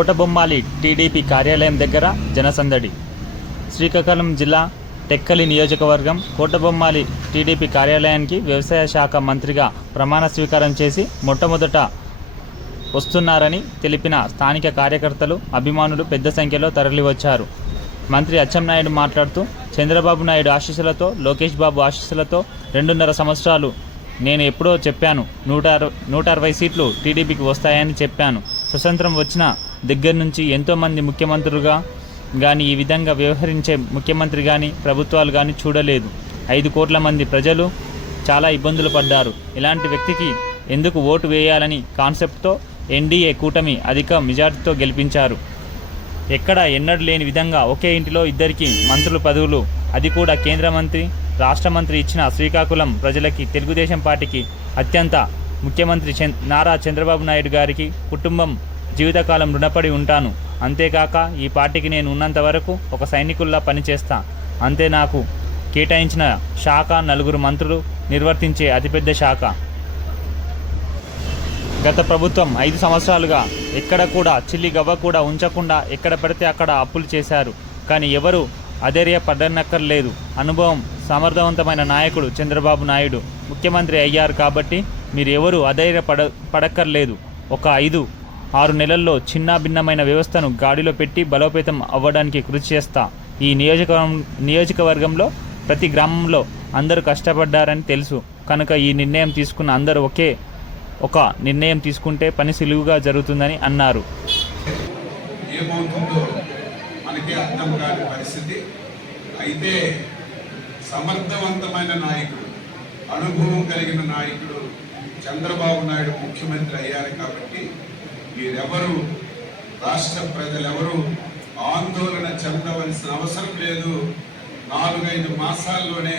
Kotabommali TDP కార్యాలయం దగ్గర జనసందడి. శ్రీకాకుళం జిల్లా టెక్కలి నియోజకవర్గం కోటబొమ్మాలి టీడీపీ కార్యాలయానికి వ్యవసాయ శాఖ మంత్రిగా ప్రమాణ స్వీకారం చేసి మొట్టమొదట వస్తున్నారని తెలిపిన స్థానిక కార్యకర్తలు, అభిమానులు పెద్ద సంఖ్యలో తరలివచ్చారు. మంత్రి అచ్చెన్నాయుడు మాట్లాడుతూ, చంద్రబాబు నాయుడు ఆశీస్సులతో, లోకేష్ బాబు ఆశీస్సులతో 2.5 సంవత్సరాలు నేను ఎప్పుడో చెప్పాను 160 సీట్లు టీడీపీకి వస్తాయని చెప్పాను. స్వతంత్రం వచ్చిన దగ్గర నుంచి ఎంతోమంది ముఖ్యమంత్రులుగా కానీ ఈ విధంగా వ్యవహరించే ముఖ్యమంత్రి కానీ ప్రభుత్వాలు కానీ చూడలేదు. 5 కోట్ల మంది ప్రజలు చాలా ఇబ్బందులు పడ్డారు. ఇలాంటి వ్యక్తికి ఎందుకు ఓటు వేయాలని కాన్సెప్ట్తో ఎన్డీఏ కూటమి అధిక మెజార్టీతో గెలిపించారు. ఎక్కడ ఎన్నడూ లేని విధంగా ఒకే ఇంటిలో 2 మంత్రుల పదవులు, అది కూడా కేంద్ర మంత్రి, రాష్ట్ర మంత్రి ఇచ్చిన శ్రీకాకుళం ప్రజలకి, తెలుగుదేశం పార్టీకి అత్యంత ముఖ్యమంత్రి నారా చంద్రబాబు నాయుడు గారికి కుటుంబం జీవితకాలం రుణపడి ఉంటాను. అంతేకాక ఈ పార్టీకి నేను ఉన్నంత వరకు ఒక సైనికుల్లా పనిచేస్తా. అంతే నాకు కేటాయించిన శాఖ 4 మంత్రులు నిర్వర్తించే అతిపెద్ద శాఖ. గత ప్రభుత్వం 5 సంవత్సరాలుగా ఎక్కడ కూడా చిల్లి గవ్వ కూడా ఉంచకుండా ఎక్కడ పడితే అక్కడ అప్పులు చేశారు. కానీ ఎవరు అధైర్యపడనక్కర్లేదు. అనుభవం, సమర్థవంతమైన నాయకుడు చంద్రబాబు నాయుడు ముఖ్యమంత్రి అయ్యారు కాబట్టి మీరు ఎవరు పడక్కర్లేదు. ఒక 5-6 నెలల్లో చిన్న భిన్నమైన వ్యవస్థను గాడిలో పెట్టి బలోపేతం అవ్వడానికి కృషి చేస్తా. ఈ నియోజకవర్గంలో ప్రతి గ్రామంలో అందరూ కష్టపడ్డారని తెలుసు కనుక ఈ నిర్ణయం తీసుకున్న అందరూ ఒక నిర్ణయం తీసుకుంటే పని సులువుగా జరుగుతుందని అన్నారు. ఏమవుతుందో మనకి అర్థం కాని పరిస్థితి. అయితే సమర్థవంతమైన నాయకుడు, అనుభవం కలిగిన నాయకుడు చంద్రబాబు నాయుడు ముఖ్యమంత్రి అయ్యారు కాబట్టి మీరెవరు, రాష్ట్ర ప్రజలెవరూ ఆందోళన చెందవలసిన అవసరం లేదు. 4-5 మాసాల్లోనే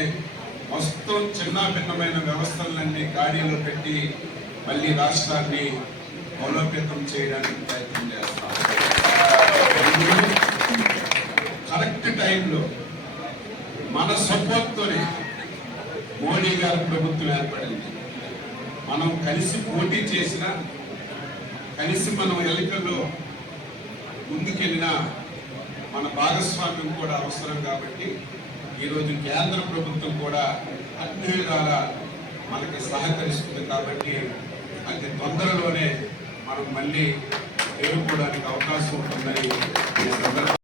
మొత్తం చిన్న భిన్నమైన వ్యవస్థలన్నీ గాడిలో పెట్టి మళ్ళీ రాష్ట్రాన్ని బలోపేతం చేయడానికి ప్రయత్నం చేస్తాం. కరెక్ట్ టైంలో మన సపోర్ట్తోనే మోడీ గారి ప్రభుత్వం ఏర్పడింది. మనం కలిసి పోటీ చేసిన, కలిసి మనం ఎన్నికల్లో ముందుకెళ్ళినా మన భాగస్వామ్యం కూడా అవసరం కాబట్టి ఈరోజు కేంద్ర ప్రభుత్వం కూడా అన్ని విధాలా మనకి సహకరిస్తుంది. కాబట్టి అతి తొందరలోనే మనం మళ్ళీ ఎదుర్కోవడానికి అవకాశం ఉంటుందని